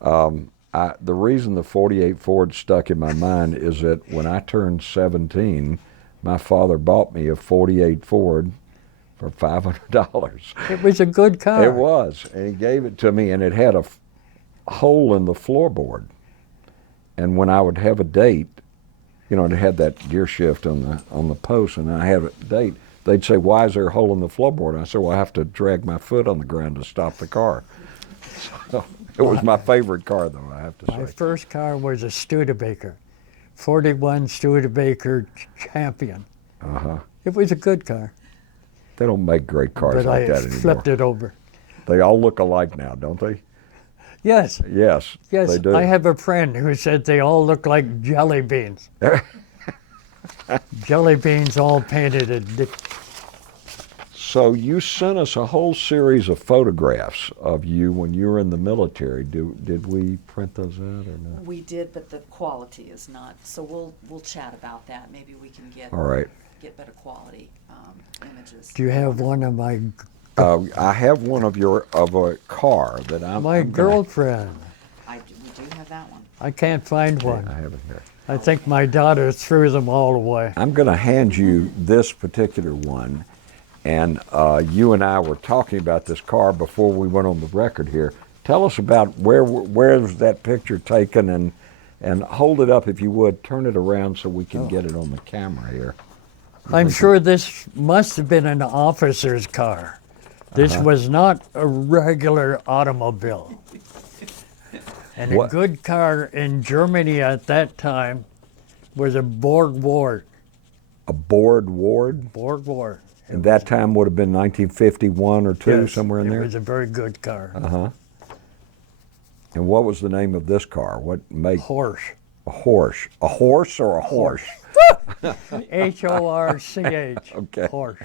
The reason the 48 Ford stuck in my mind is that when I turned 17, my father bought me a 48 Ford for $500. It was a good car. It was, and he gave it to me, and it had a hole in the floorboard. And when I would have a date, you know, it had that gear shift on the post, and I had a date, they'd say, why is there a hole in the floorboard? And I said, well, I have to drag my foot on the ground to stop the car. So it was my favorite car, though, I have to say. My first car was a Studebaker, 41 Studebaker Champion. Uh-huh. It was a good car. They don't make great cars But like I that anymore. flipped it over. They all look alike now, don't they? Yes, Yes, yes. they do. I have a friend who said they all look like jelly beans. Jelly beans all painted in. So you sent us a whole series of photographs of you when you were in the military. Did we print those out or not? We did, but the quality is not. So we'll chat about that. Maybe we can get All right. better quality images. Do you have one of my I have one of a car that I'm. my girlfriend? We do have that one. I can't find I one. have it here. I think my daughter threw them all away. I'm going to hand you this particular one, And you and I were talking about this car before we went on the record here. Tell us about where was that picture taken, and hold it up if you would. Turn it around so we can get it on the camera here. I'm sure this must have been an officer's car. This was not a regular automobile. And What- a good car in Germany at that time was a Borg Ward. A Board Ward, Borg Ward. and that time would have been 1951 or 2, Yes, somewhere in there. It was a very good car. And what was the name of this car? What make? Horse. A horse. A horse or a horse? Horch. Okay. Horse.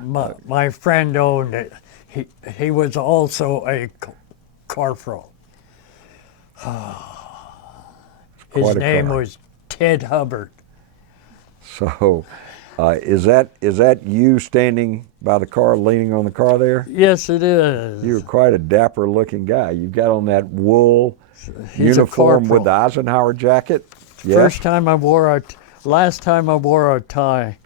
My friend owned it. He was also a corporal. His Quite a name car. was Ted Hubbard. So, is that you standing by the car, leaning on the car there? Yes, it is. You're quite a dapper-looking guy. You've got on that wool He's a uniform with corporal. the Eisenhower jacket. Yeah. Last time I wore a tie.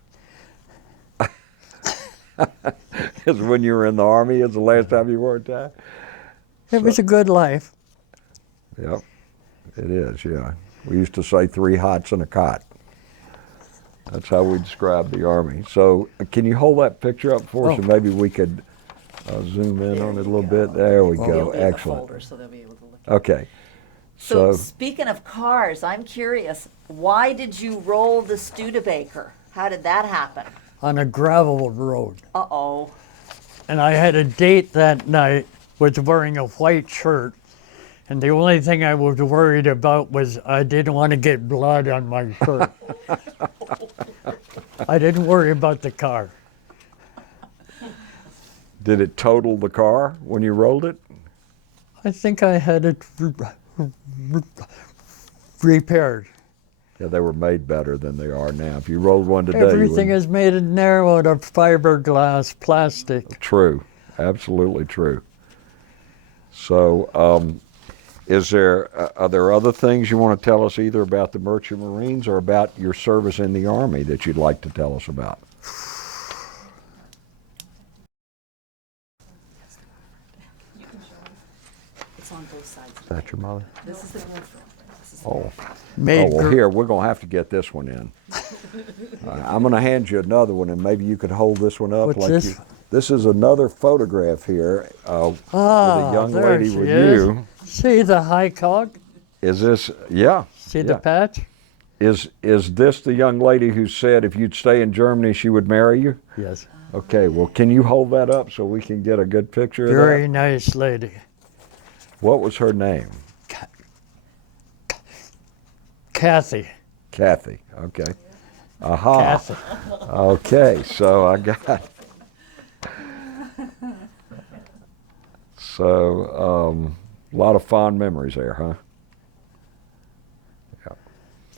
Is when you were in the Army. Is the last time you wore a tie? It was a good life. Yep, it is. Yeah, we used to say 3 hots and a cot. That's how we describe the Army. So, can you hold that picture up for us, and maybe we could zoom in on it a little bit? There we It'll go. be in the Excellent. folder, so they'll be able to look at it. Okay. So So, speaking of cars, I'm curious, why did you roll the Studebaker? How did that happen? On a gravel road. Uh-oh. And I had a date that night, was wearing a white shirt. And the only thing I was worried about was I didn't want to get blood on my shirt. I didn't worry about the car. did it total the car when you rolled it? I think I had it repaired. Yeah, they were made better than they are now. If you rolled one today, you Everything would. is made in there out of fiberglass plastic. True, absolutely true. So, are there other things you want to tell us either about the Merchant Marines or about your service in the Army that you'd like to tell us about? It's on both sides. Is that your mother? This is the Oh, Made well, gr- here, we're going to have to get this one in. I'm going to hand you another one, and maybe you could hold this one up. What's this? This is another photograph here with a young there lady she with is. you. See the high cog? Is this, yeah. See yeah. the patch? Is this the young lady who said if you'd stay in Germany, she would marry you? Yes. Okay, well, can you hold that up so we can get a good picture of Very that? nice lady. What was her name? Kathy. Kathy. Okay. Aha. Kathy. Okay, so I got. So, a lot of fond memories there, huh?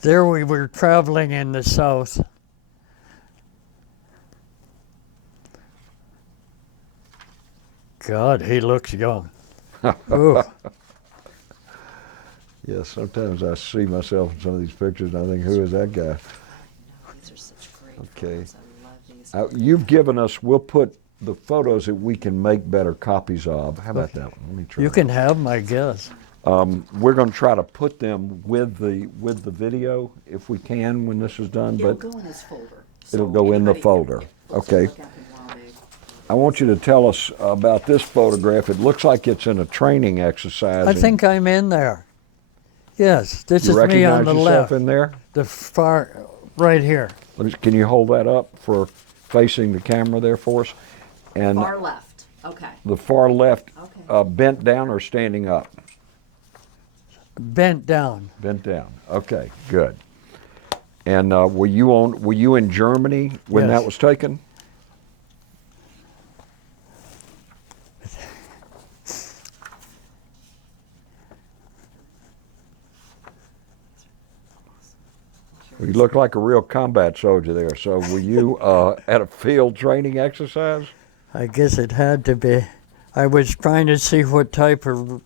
There we were traveling in the south. God, he looks young. Ooh. Yeah, sometimes I see myself in some of these pictures and I think, who is that guy? These are such great Okay. photos. I love these. You've given us, we'll put the photos that we can make better copies of. How about that one? Let me try. You can have my guess. We're going to try to put them with the video if we can when this is done, It'll but go in this folder. it'll so go in the anybody- folder. Okay. Look at them while they- I want you to tell us about this photograph. It looks like it's in a training exercise. I and think I'm in there. Yes, this you is me recognize on the yourself left. in there. The far, right here. Can you hold that up for facing the camera there for us? And Far left. Okay. the far left, Okay. bent down or standing up? Bent down. Bent down. Okay, good. And were you in Germany when Yes. that was taken? You look like a real combat soldier there. So were you at a field training exercise? I guess it had to be. I was trying to see what type of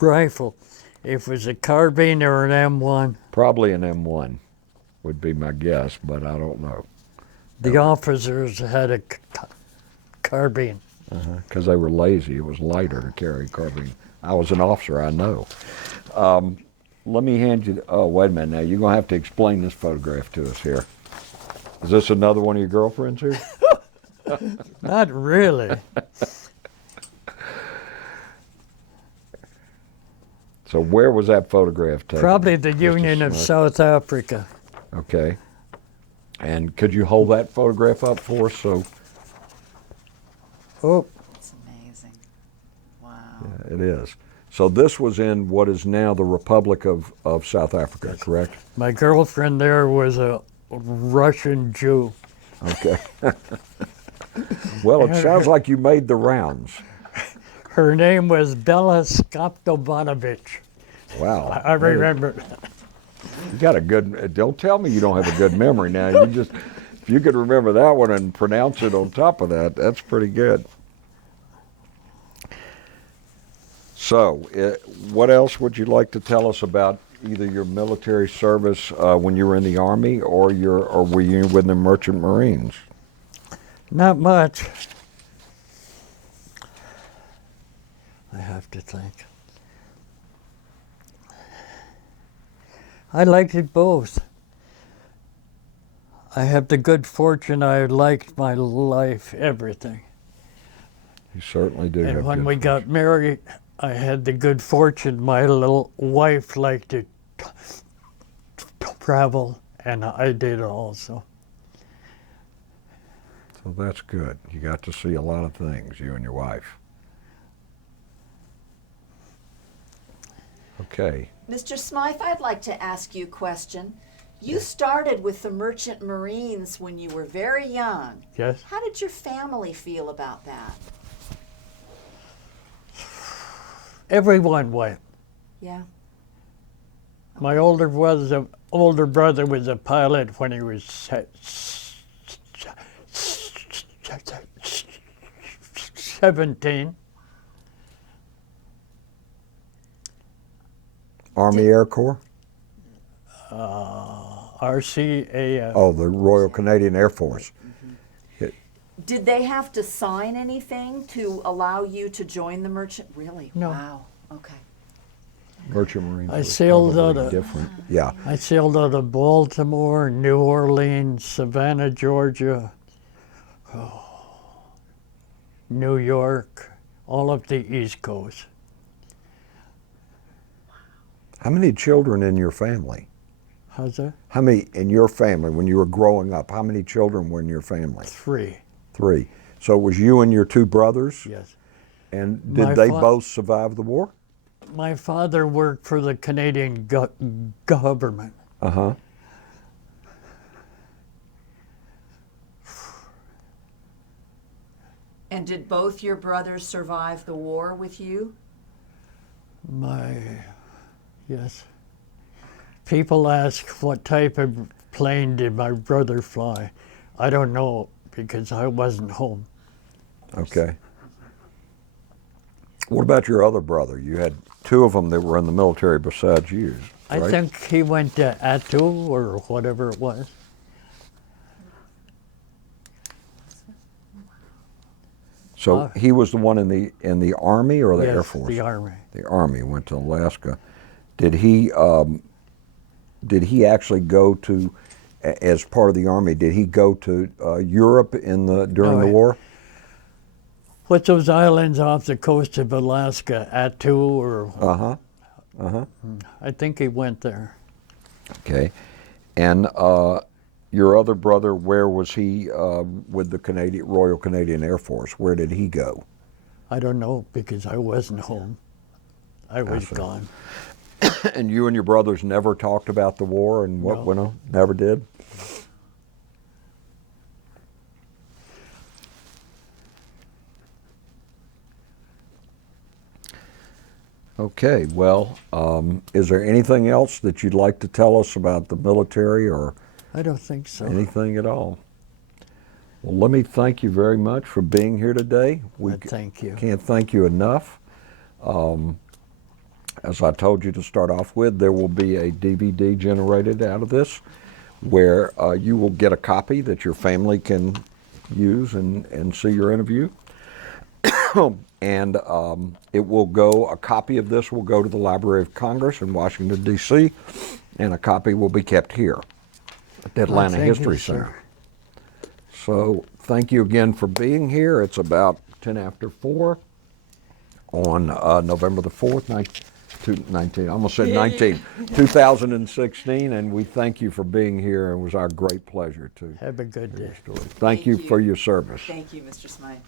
rifle. If it was a carbine or an M1. Probably an M1 would be my guess, but I don't know. The officers had a carbine. Because they were lazy. It was lighter to carry a carbine. I was an officer, I know. Let me hand you, oh, wait a minute now. You're going to have to explain this photograph to us here. Is this another one of your girlfriends here? Not really. So where was that photograph taken? Probably the Mr. Union of Smyth? South Africa. Okay. And could you hold that photograph up for us? So Oh, It's amazing. Wow. yeah, it is. So this was in what is now the Republic of South Africa, correct? my girlfriend there was a Russian Jew. Okay. Well, it sounds like you made the rounds. Her name was Bella Skoptobanovich. Wow. I remember. You got a good, don't tell me you don't have a good memory now. You just, if you could remember that one and pronounce it on top of that, that's pretty good. So, what else would you like to tell us about either your military service when you were in the Army or were you with the Merchant Marines? Not much. I have to think. I liked it both. I have the good fortune I liked my life, everything. You certainly do. And have when good we got married, I had the good fortune my little wife liked to travel, and I did also. So that's good. You got to see a lot of things, you and your wife. Okay. Mr. Smyth, I'd like to ask you a question. You started with the Merchant Marines when you were very young. Yes? How did your family feel about that? Everyone went. Yeah. My older brother was a pilot when he was 17. Army Air Corps? RCAF. Oh, the Royal Canadian Air Force. Did they have to sign anything to allow you to join the merchant? Really? No. Wow. Okay. Merchant Marines. I was sailed probably out of- different. Yeah. I sailed out of Baltimore, New Orleans, Savannah, Georgia, New York, all up the East Coast. How many children in your family? How's that? How many in your family when you were growing up? How many children were in your family? 3. 3. So it was you and your 2 brothers? Yes. And did My they fa- both survive the war? My father worked for the Canadian government. Uh-huh. And did both your brothers survive the war with you? Yes. People ask what type of plane did my brother fly. I don't know because I wasn't home. Okay. What about your other brother? You had 2 of them that were in the military besides you, right? I think he went to Attu or whatever it was. So he was the one in the Army or the Yes, Air Force? the Army. The Army, went to Alaska. Did he actually go to, as part of the Army, did he go to Europe during the No, war? What's those islands off the coast of Alaska? Attu or Uh-huh. Uh-huh. I think he went there. Okay. And your other brother, where was he with the Royal Canadian Air Force? Where did he go? I don't know because I wasn't home. I was see. gone. And you and your brothers never talked about the war and what No. went on? Never did? Okay, well, is there anything else that you'd like to tell us about the military or I don't think so. anything at all? Well, let me thank you very much for being here today. We Thank you. can't thank you enough. As I told you to start off with, there will be a DVD generated out of this. where you will get a copy that your family can use and see your interview. And a copy of this will go to the Library of Congress in Washington, D.C., and a copy will be kept here at the Atlanta Thank you, History sir. Center. So thank you again for being here. It's about 10 after 4 on November the 4th, 2016, and we thank you for being here. It was our great pleasure to Have a good day. Thank Thank you you. for your service. Thank you, Mr. Smyth.